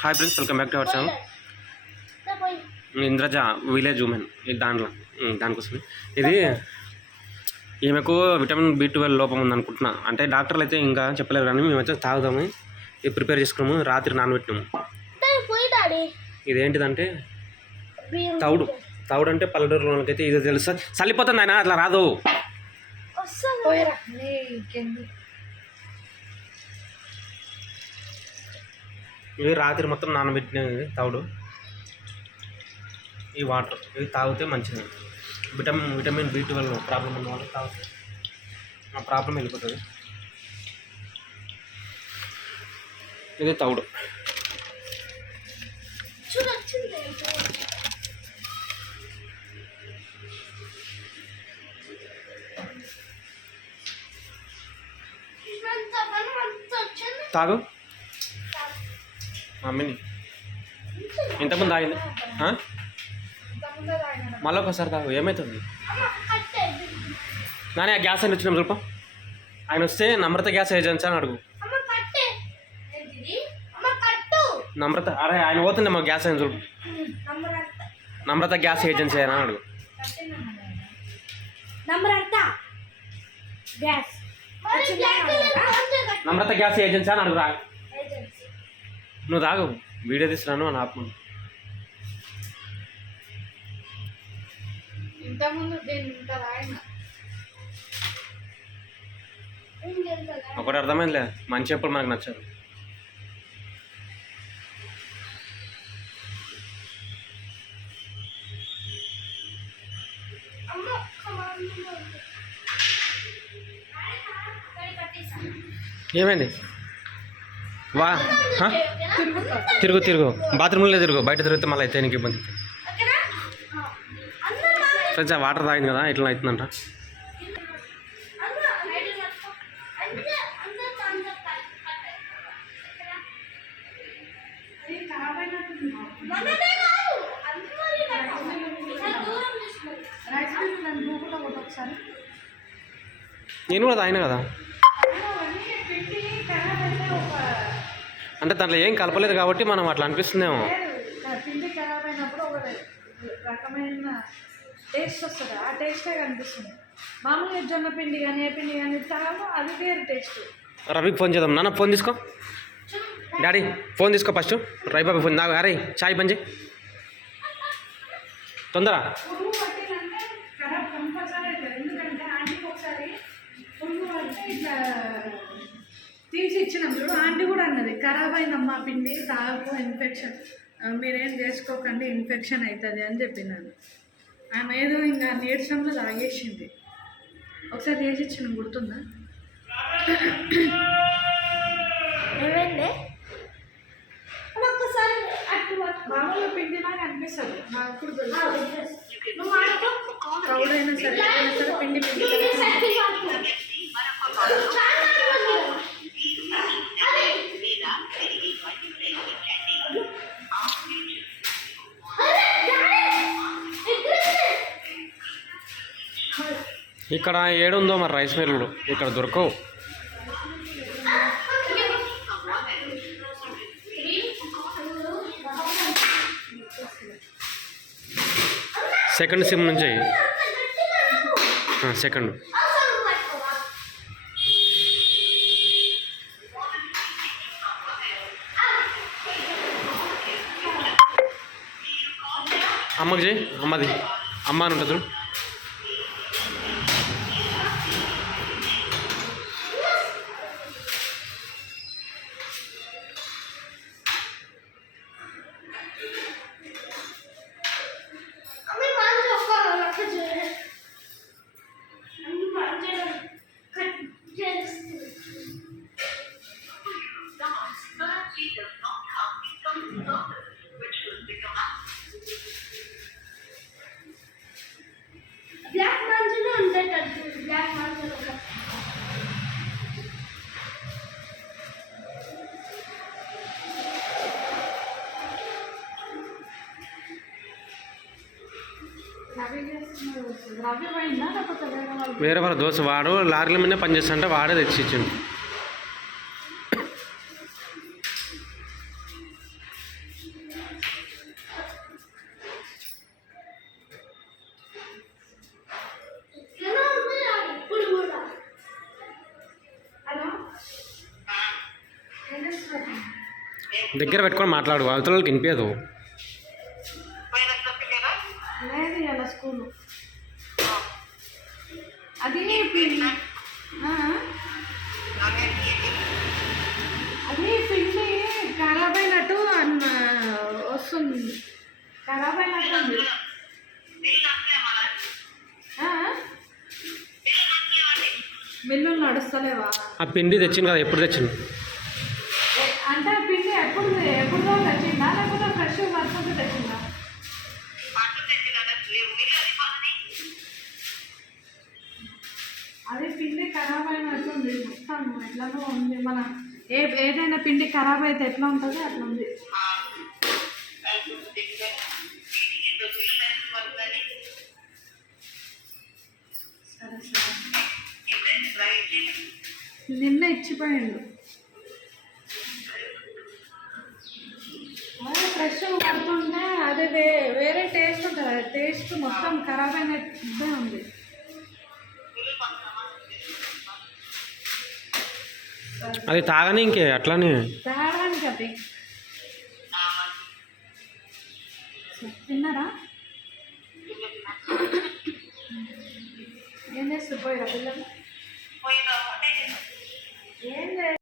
Hi friends, welcome back to our channel. Indraja village women దానికోసం ఇది ఈమెకు విటమిన్ B12 లోపం ఉందనుకుంటున్నా. అంటే డాక్టర్లు అయితే ఇంకా చెప్పలేరు, కానీ మేమైతే తాగుదాము. ఇది ప్రిపేర్ చేసుకున్నాము, రాత్రి నానబెట్టినాము. ఇదేంటిదంటే తౌడు అంటే పల్లెటూరులోకైతే ఇది తెలుసు. చల్లిపోతుంది ఆయన, అట్లా రాదు. ఇవి రాత్రి మొత్తం నానబెట్టినవి తౌడు. ఈ వాటర్ ఇవి తాగితే మంచిది. విటమిన్ B12 ప్రాబ్లం ఉన్న వాళ్ళు తాగితే ఆ ప్రాబ్లం వెళ్ళిపోతుంది. ఇది తౌడు. తాగు మమ్మీని. ఇంతకుముందు తాగింది, మళ్ళీ ఒకసారి తాగు. ఏమవుతుంది నాని? ఆ గ్యాస్ అని వచ్చినాం చూప. ఆయన వస్తే నమ్రత గ్యాస్ ఏజెన్సీ అని అడుగు. నమ్రత, అరే ఆయన పోతుంది మా గ్యాస్ అని చూడు. నమ్రత గ్యాస్ ఏజెన్సీ అని అడుగు. నమ్రత గ్యాస్ ఏజెన్సీ అని అడుగురా. నువ్వు తాగు, వీడియో తీస్తున్నాను అని ఆత్మ. ఒకటి అర్థమైందిలే, మంచి ఎప్పుడు మనకు నచ్చదు. ఏమైంది? వా తిరుగు బాత్రూంలో తిరుగు. బయట తిరిగితే మళ్ళీ అయితే నీకు ఇబ్బంది. ఫ్రెండ్స్, ఆ వాటర్ తాగింది కదా, ఇట్లా అవుతుందంట. నేను కూడా తాగినా కదా. అంటే దాంట్లో ఏం కలపలేదు కాబట్టి మనం అట్లా అనిపిస్తుందేమో. పిండి ఖరాబ్ అయినప్పుడు ఒక రకమైన టేస్ట్ వస్తుంది, ఆ టేస్టే కనిపిస్తుంది. మామూలుగా జొన్న పిండి కానీ ఏ పిండి కానీ తాగు, అది వేరే టేస్ట్. రవికి ఫోన్ చేద్దాం. నాన్న ఫోన్ తీసుకో. డాడీ ఫోన్ తీసుకో ఫస్ట్. రవి బాబు ఫోన్. అరే చాయ్ పని చేయి తొందర. ఖరాబ్ కంపల్సరీ అవుతుంది. ఎందుకంటే ఆంటీకి ఒకసారి పురుగు పడితే ఇట్లా తీసి ఇచ్చినాం చూడు. ఆంటీ కూడా అన్నది, ఖరాబ్ అయిందమ్మా పిండి, తాగు, ఇన్ఫెక్షన్, మీరేం చేసుకోకండి, ఇన్ఫెక్షన్ అవుతుంది అని చెప్పినాను. ఆమె ఏదో ఇంకా నీరసంలో తాగేసింది. ఒకసారి చేసి ఇచ్చిన గుర్తుందా? మామూలు పిండిలాగా అనిపిస్తుంది నాకు ఇప్పుడు కౌడైనా సరే ఏదైనా సరే పిండి ఇక్కడ ఏడుందో మరి రైస్ మిల్లులు, ఇక్కడ దొరకవు. సెకండ్ సిమ్ నుంచి సెకండ్. అమ్మకి చేయి. అమ్మది అమ్మ అని ఉంటుంది. వేరే వాళ్ళ దోశ వాడు లారీల మీద పనిచేస్తుంటే వాడే తెచ్చి ఇచ్చిండు. దగ్గర పెట్టుకొని మాట్లాడు, అవతల వాళ్ళకి వినిపించదు. లేదు ఇలా స్కూలు అది పిండి అది పిండి ఖరాబ్ అయినట్టు వస్తుంది, ఖరాబ్ అయినట్టు ఉంది. మిల్లులు నడుస్తలేవా? ఆ పిండి తెచ్చింది కదా, ఎప్పుడు తెచ్చింది? అంటే ఆ పిండి ఎప్పుడుదో తెచ్చిందా లేకపోతే ఫ్రెష్ వర్షంతో తెచ్చిందా? అదే పిండి ఖరాబ్ అయినట్టుంది మొత్తం, ఎట్లనో ఉంది. మన ఏదైనా పిండి ఖరాబ్ అయితే ఎట్లా ఉంటుందో అట్లా ఉంది. సరే సరే, నిన్న ఇచ్చిపోయిండు. అదే ఫ్రెష్ పడుతుంటే అదే వేరే టేస్ట్ ఉంటుంది, టేస్ట్ మొత్తం ఖరాబ్ అయినట్టే ఉంది. అది తాగని ఇంకే అట్లానే తాగడానికి అది తిన్నారా? ఏం చేస్తారు పోయిరా పిల్లలు?